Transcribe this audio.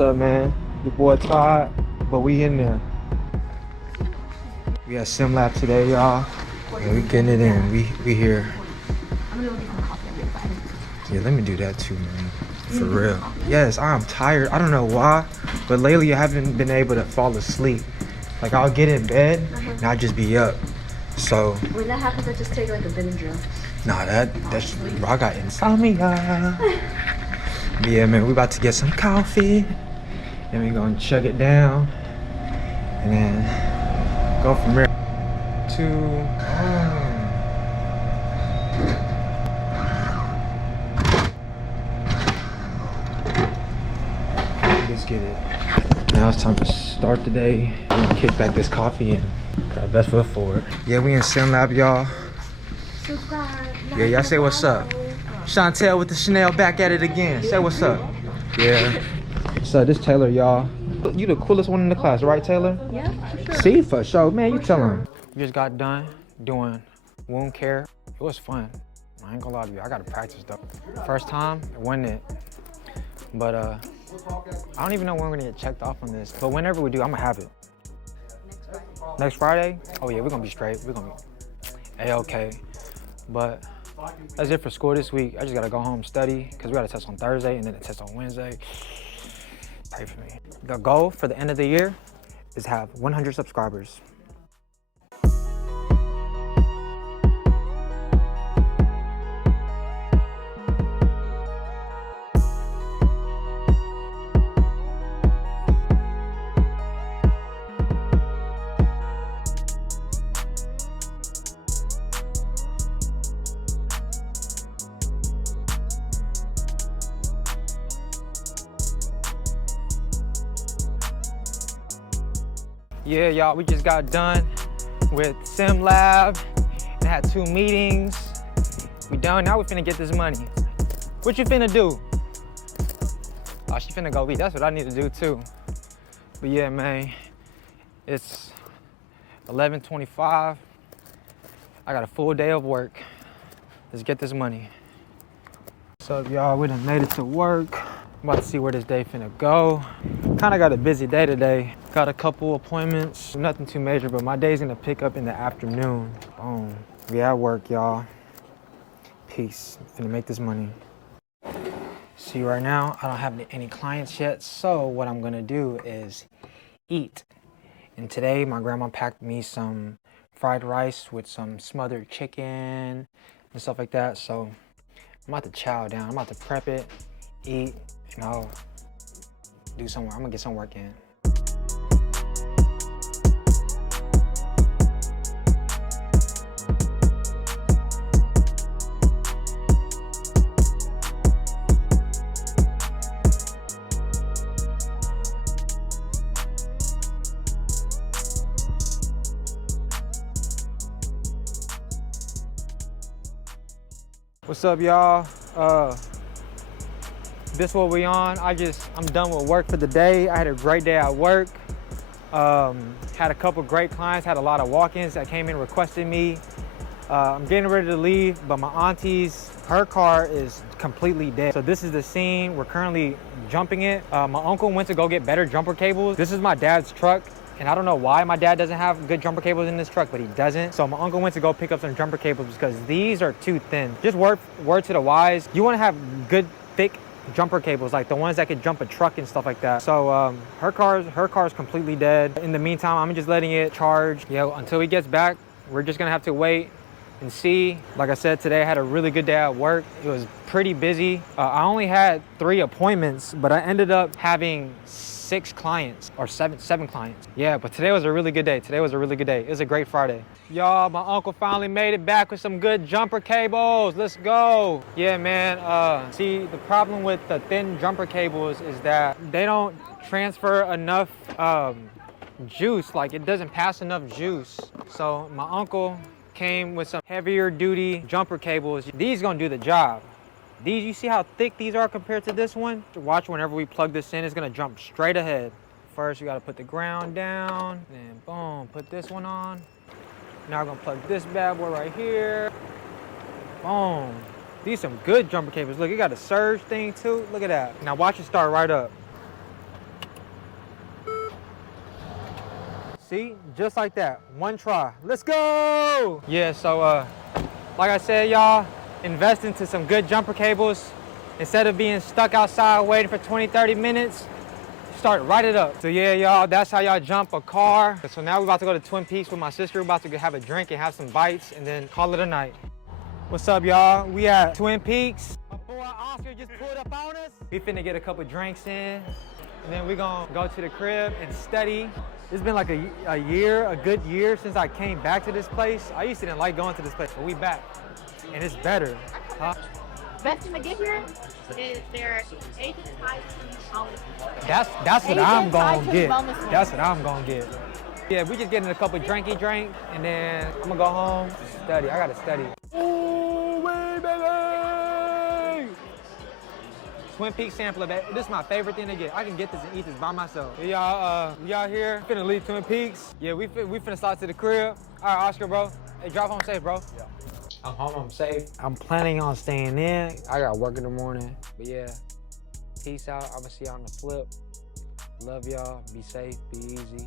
What's up, man? Your boy Todd, but we in there. We at SimLab today, y'all. Yeah, we getting it in. We here. Yeah, let me do that too, man. For real. Yes, I'm tired. I don't know why, but lately I haven't been able to fall asleep. Like I'll get in bed and I'll just be up. So when that happens, I just take like a Benadryl. nah, that's I got insomnia. Yeah, man, we about to get some coffee. Then we gonna chug it down and then go from there to let's get it. Now it's time to start the day. I'm gonna kick back this coffee and got our best foot forward. Yeah, we in SimLab, y'all. Yeah, y'all say what's up. Chantel with the Chanel back at it again. Say what's up. Yeah. So this Taylor, y'all. You the coolest one in the class, right, Taylor? Yeah, for sure. See, for sure. Man, you tell him. We just got done doing wound care. It was fun. I ain't gonna lie to you. I gotta practice though. First time, it wasn't it. But I don't even know when we're gonna get checked off on this. But whenever we do, I'm gonna have it. Next Friday? Oh yeah, we're gonna be straight. We're gonna be A-okay. But that's it for school this week. I just gotta go home, study, because we got a test on Thursday and then a test on Wednesday. Pray for me. The goal for the end of the year is to have 100 subscribers. Yeah, y'all, we just got done with SimLab and had 2 meetings. We done, now we finna get this money. What you finna do? Oh, she finna go eat. That's what I need to do too. But yeah, man, it's 11:25. I got a full day of work. Let's get this money. What's up, y'all? We done made it to work. I'm about to see where this day finna go. Kinda got a busy day today. Got a couple appointments, nothing too major, but my day's gonna pick up in the afternoon. Boom. We at work, y'all. Peace. Finna make this money. See, right now, I don't have any clients yet, so what I'm gonna do is eat. And today, my grandma packed me some fried rice with some smothered chicken and stuff like that, so I'm about to chow down. I'm about to prep it, eat, and I'll do some work. I'm gonna get some work in. What's up, y'all? This what we on. I'm done with work for the day. I had a great day at work. Had a couple great clients, had a lot of walk-ins that came in requesting me. I'm getting ready to leave, but my auntie's, her car is completely dead. So this is the scene. We're currently jumping it. My uncle went to go get better jumper cables. This is my dad's truck. And I don't know why my dad doesn't have good jumper cables in this truck, but he doesn't. So my uncle went to go pick up some jumper cables because these are too thin. Just word to the wise, you want to have good, thick jumper cables, like the ones that could jump a truck and stuff like that. So her car's completely dead. In the meantime, I'm just letting it charge. Until he gets back, we're just gonna have to wait and see. Like I said, today I had a really good day at work. It was pretty busy. I only had 3 appointments, but I ended up having 6 clients or seven clients. Yeah, but today was a really good day. It was a great Friday. Y'all, my uncle finally made it back with some good jumper cables. Let's go. Yeah, man. See, the problem with the thin jumper cables is that they don't transfer enough juice. Like, it doesn't pass enough juice. So my uncle came with some heavier duty jumper cables. These gonna do the job. These, you see how thick these are compared to this one? Watch, whenever we plug this in, it's gonna jump straight ahead. First, you gotta put the ground down, then boom, put this one on. Now we're gonna plug this bad boy right here. Boom. These some good jumper cables. Look, it got a surge thing too. Look at that. Now watch it start right up. See, just like that, one try. Let's go! Yeah, so like I said, y'all, invest into some good jumper cables. Instead of being stuck outside waiting for 20, 30 minutes, start right it up. So yeah, y'all, that's how y'all jump a car. So now we're about to go to Twin Peaks with my sister. We're about to have a drink and have some bites and then call it a night. What's up, y'all? We at Twin Peaks. My boy Oscar just pulled up on us. We finna get a couple drinks in, and then we gonna go to the crib and study. It's been like a good year since I came back to this place. I used to didn't like going to this place, but we back, and it's better. Huh? Best thing to get here is their Asian Thai wellness. That's what I'm gonna get. Wellness. That's what I'm gonna get. Yeah, we just getting a couple drinky drink, and then I'm gonna go home, study. I gotta study. Ooh, baby! Twin Peaks sampler, this is my favorite thing to get. I can get this and eat this by myself. Y'all, we out here, finna leave Twin Peaks. Yeah, we finna start to the crib. All right, Oscar, bro. Hey, drive home safe, bro. Yeah. I'm home, I'm safe. I'm planning on staying in. I got work in the morning, but yeah. Peace out, I'm gonna see y'all on the flip. Love y'all, be safe, be easy.